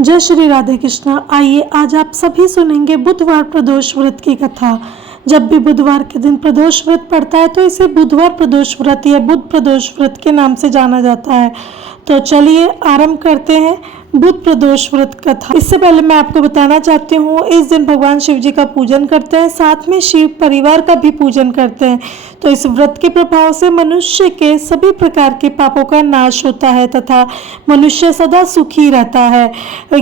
जय श्री राधे कृष्णा। आइए आज आप सभी सुनेंगे बुधवार प्रदोष व्रत की कथा। जब भी बुधवार के दिन प्रदोष व्रत पड़ता है तो इसे बुधवार प्रदोष व्रत या बुध प्रदोष व्रत के नाम से जाना जाता है। तो चलिए आरंभ करते हैं बुध प्रदोष व्रत कथा। इससे पहले मैं आपको बताना चाहती हूँ, इस दिन भगवान शिव जी का पूजन करते हैं, साथ में शिव परिवार का भी पूजन करते हैं। तो इस व्रत के प्रभाव से मनुष्य के सभी प्रकार के पापों का नाश होता है तथा मनुष्य सदा सुखी रहता है।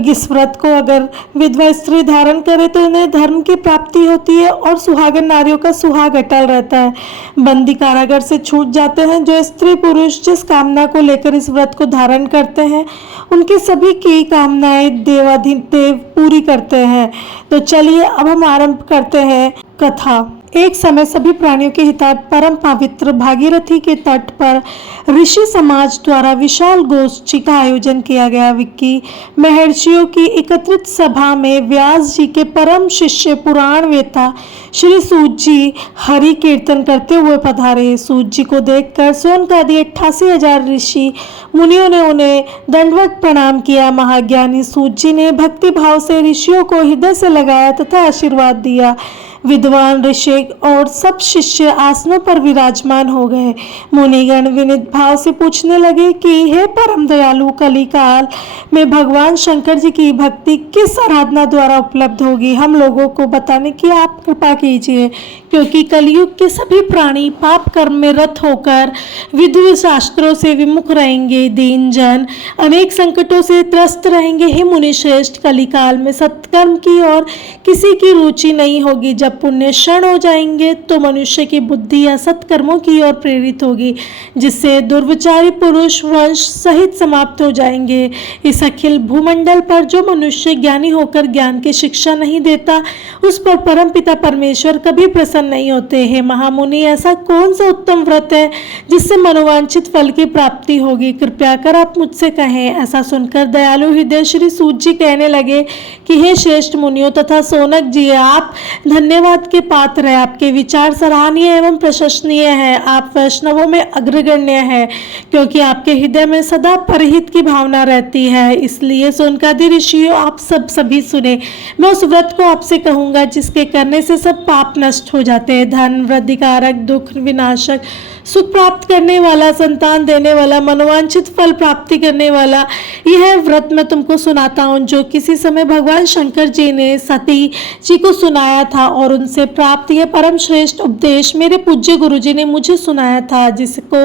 इस व्रत को अगर विधवा स्त्री धारण करे तो उन्हें धर्म की प्राप्ति होती है और सुहागन नारियों का सुहाग अटल रहता है। बंदी कारागार से छूट जाते हैं। जो स्त्री पुरुष जिस कामना को लेकर इस व्रत को धारण करते हैं उनकी सभी की कामनाएं देवाधिदेव पूरी करते हैं। तो चलिए अब हम आरंभ करते हैं कथा। एक समय सभी प्राणियों के हितार्थ परम पवित्र भागीरथी के तट पर ऋषि समाज द्वारा विशाल गोष्ठी का आयोजन किया गया। विक्की महर्षियों की एकत्रित सभा में व्यास जी के परम शिष्य पुराण वेता श्री सूत जी हरि कीर्तन करते हुए पधारे। सूत जी को देखकर सोनकादि 88,000 ऋषि मुनियों ने उन्हें दंडवत प्रणाम किया। महाज्ञानी सूत जी ने भक्ति भाव से ऋषियों को हृदय से लगाया तथा आशीर्वाद दिया। विद्वान ऋषि और सब शिष्य आसनों पर विराजमान हो गए। मुनिगण विनीत भाव से पूछने लगे कि हे परम दयालु, कली काल में भगवान शंकर जी की भक्ति किस आराधना द्वारा उपलब्ध होगी? हम लोगों को बताने की आप कृपा कीजिए, क्योंकि कलयुग के सभी प्राणी पाप कर्म में रत होकर विधि शास्त्रों से विमुख रहेंगे। दीन जन अनेक संकटों से त्रस्त रहेंगे। हे मुनि श्रेष्ठ, कलिकाल में सत्कर्म की और किसी की रुचि नहीं होगी। जब पुण्य क्षण हो जाएंगे तो मनुष्य की बुद्धि या सत्कर्मों की ओर प्रेरित होगी, जिससे दुर्विचारी पुरुष वंश सहित समाप्त हो जाएंगे। इस अखिल भूमंडल पर जो मनुष्य ज्ञानी होकर ज्ञान की शिक्षा नहीं देता, उस पर परमपिता परमेश्वर कभी प्रसन्न नहीं होते। हे महामुनि, ऐसा कौन सा उत्तम व्रत है जिससे मनोवांछित फल की प्राप्ति होगी? कृपया कर आप मुझसे कहें। ऐसा सुनकर दयालु हृदय श्री सूत जी कहने लगे कि हे श्रेष्ठ मुनियों तथा सोनक जी, आप धन्यवाद के पात्र है। आपके विचार सराहनीय एवं प्रशंसनीय है। आप वैष्णवों में अग्रगण्य है, क्योंकि आपके हृदय में सदा परहित की भावना रहती है। इसलिए सोनकादि ऋषियों, आप सभी सुने। मैं उस व्रत को आपसे कहूंगा जिसके करने से सब पाप नष्ट हो जाते हैं। धन वृद्धिकारक, दुख विनाशक, सुख प्राप्त करने वाला, संतान देने वाला, मनोवांछित फल प्राप्ति करने वाला यह व्रत मैं तुमको सुनाता हूँ, जो किसी समय भगवान शंकर जी ने सती जी को सुनाया था और उनसे प्राप्त यह परम श्रेष्ठ उपदेश मेरे पूज्य गुरु जी ने मुझे सुनाया था, जिसको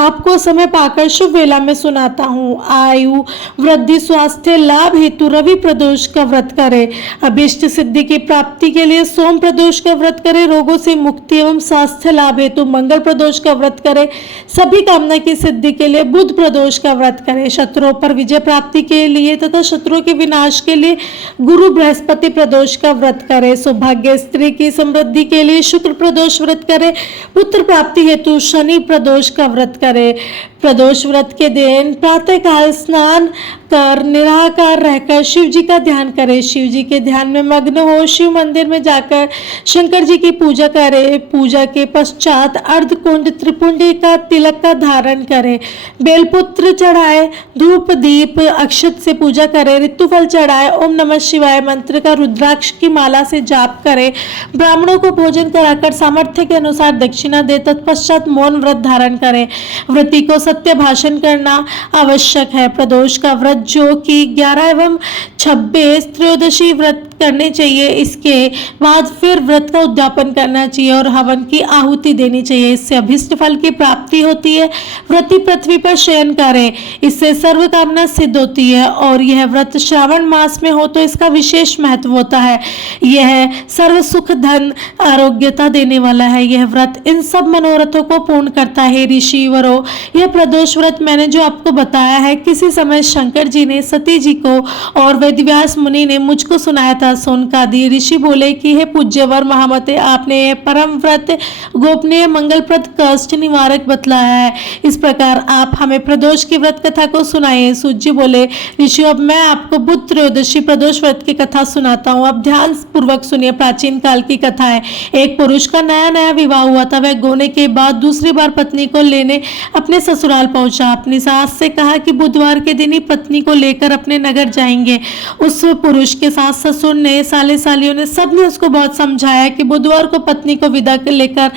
आपको समय पाकर शुभ वेला में सुनाता हूँ। आयु वृद्धि, स्वास्थ्य लाभ हेतु रवि प्रदोष का व्रत करे। अभिष्ट सिद्धि की प्राप्ति के लिए सोम प्रदोष का व्रत करे। रोगों से मुक्ति एवं स्वास्थ्य लाभ हेतु मंगल प्रदोष का व्रत करे। सभी कामना की सिद्धि के लिए बुध प्रदोष का व्रत करे। शत्रुओं पर विजय प्राप्ति के लिए तथा शत्रुओं के विनाश के लिए गुरु बृहस्पति प्रदोष का व्रत करे। सौभाग्य स्त्री की समृद्धि के लिए शुक्र प्रदोष व्रत करे। पुत्र प्राप्ति हेतु शनि प्रदोष का व्रत करे। प्रदोष व्रत के दिन प्रातः काल स्नान कर निराकार रहकर शिव जी का ध्यान करे। शिव जी के ध्यान में मग्न हो शिव मंदिर में जाकर शंकर जी की पूजा करे। पूजा के पश्चात अर्धकुंड त्रिपुंडी का तिलक का धारण करे। बेलपुत्र चढ़ाए, धूप दीप अक्षत से पूजा करे। ऋतुफल चढ़ाए, ओम नमः शिवाय मंत्र का रुद्राक्ष की माला से जाप करे। ब्राह्मणों को भोजन कराकर सामर्थ्य के अनुसार दक्षिणा दे। तत्पश्चात मौन व्रत धारण करे। व्रती को सत्य भाषण करना आवश्यक है। प्रदोष का व्रत जो कि 11 एवं 26 त्रयोदशी व्रत करने चाहिए। इसके बाद फिर व्रत का उद्यापन करना चाहिए और हवन की आहुति देनी चाहिए। इससे अभिष्ट फल की प्राप्ति होती है। व्रती पृथ्वी पर शयन करे, इससे सर्व कामना सिद्ध होती है। और यह व्रत श्रावण मास में हो तो इसका विशेष महत्व होता है। यह सर्व सुख, धन, आरोग्यता देने वाला है। यह व्रत इन सब मनोरथों को पूर्ण करता है। ऋषिवरों, यह प्रदोष व्रत मैंने जो आपको बताया है, किसी समय शंकर जी ने सती जी को और वेदव्यास मुनि ने मुझको सुनाया था। कथा सुनका दी। ऋषि बोले कि हे पूज्यवर महामते, आपने यह परम व्रत गोपनीय मंगलप्रद कष्ट निवारक बतलाया है। इस प्रकार आप हमें प्रदोष की व्रत कथा को सुनाइए। सूत जी बोले, ऋषियों अब मैं आपको बुध त्रयोदशी प्रदोष व्रत की कथा सुनाता हूँ। अब ध्यान पूर्वक सुनिए। प्राचीन काल की कथा है। एक पुरुष का नया नया विवाह हुआ था। वह गोने के बाद दूसरी बार पत्नी को लेने अपने ससुराल पहुंचा। अपनी सास से कहा कि बुधवार के दिन ही पत्नी को लेकर अपने नगर जाएंगे। उस पुरुष के सास ससुर ने, साले सालियों ने, सबने उसको बहुत समझाया कि बुधवार को पत्नी को विदा लेकर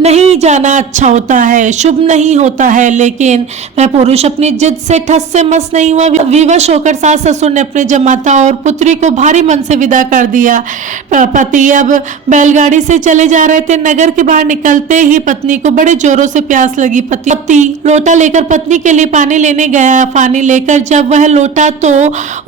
नहीं जाना अच्छा होता है, शुभ नहीं होता है, लेकिन वह पुरुष अपनी जिद से ठस से मस नहीं हुआ। विवश होकर सास ससुर ने अपने जमाता और पुत्री को भारी मन से विदा कर दिया। पति अब बैलगाड़ी से चले जा रहे थे। नगर के बाहर निकलते ही पत्नी को बड़े जोरों से प्यास लगी। पति लोटा लेकर पत्नी के लिए पानी लेने गया। पानी लेकर जब वह लौटा तो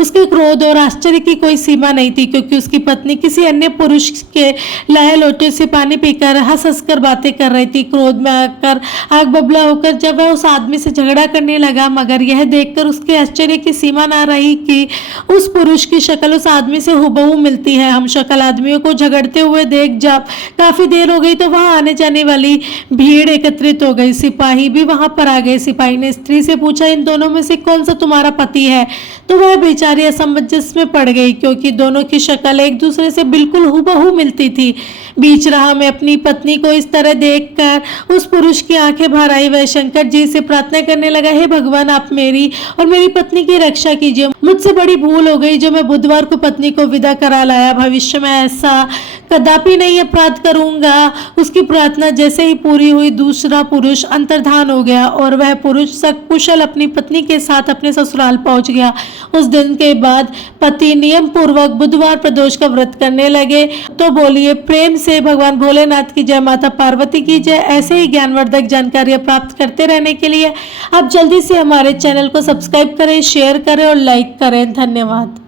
उसके क्रोध और आश्चर्य की कोई सीमा नहीं थी, क्योंकि उसकी पत्नी किसी अन्य पुरुष के लाए लोटे से पानी पीकर हंस हंस कर बातें कर रही थी। क्रोध में आकर आग बबला होकर जब वह उस आदमी से झगड़ा करने लगा, मगर यह देखकर उसके आश्चर्य की सीमा ना रही कि उस पुरुष की शक्ल उस आदमी से हुबहू मिलती है। हम शक्ल आदमियों को झगड़ते हुए देख जब काफी देर हो गई तो वहां आने जाने वाली भीड़ एकत्रित हो गई। सिपाही भी वहां पर आ गए। सिपाही ने स्त्री से पूछा, इन दोनों में से कौन सा तुम्हारा पति है? तो वह बेचारी असमंजस में पड़ गई, क्योंकि दोनों की शक्ल एक दूसरे से बिल्कुल हुबहू मिलती थी। बीच राह में अपनी पत्नी को इस तरह देखकर उस पुरुष की आंखें भर आई। वह शंकर जी से प्रार्थना करने लगा, हे भगवान, आप मेरी और मेरी पत्नी की रक्षा कीजिए। मुझसे बड़ी भूल हो गई जो मैं बुधवार को पत्नी को विदा करा लाया। भविष्य में ऐसा कदापि नहीं अपराध करूंगा। उसकी प्रार्थना जैसे ही पूरी हुई, दूसरा पुरुष अंतर्धान हो गया और वह पुरुष सकुशल अपनी पत्नी के साथ अपने ससुराल पहुंच गया। उस दिन के बाद पति नियम पूर्वक बुधवार प्रदोष का व्रत करने लगे। तो बोलिए प्रेम से भगवान भोलेनाथ की जय, माता पार्वती की जय। ऐसे ही ज्ञानवर्धक जानकारियां प्राप्त करते रहने के लिए आप जल्दी से हमारे चैनल को सब्सक्राइब करें, शेयर करें और लाइक करें। धन्यवाद।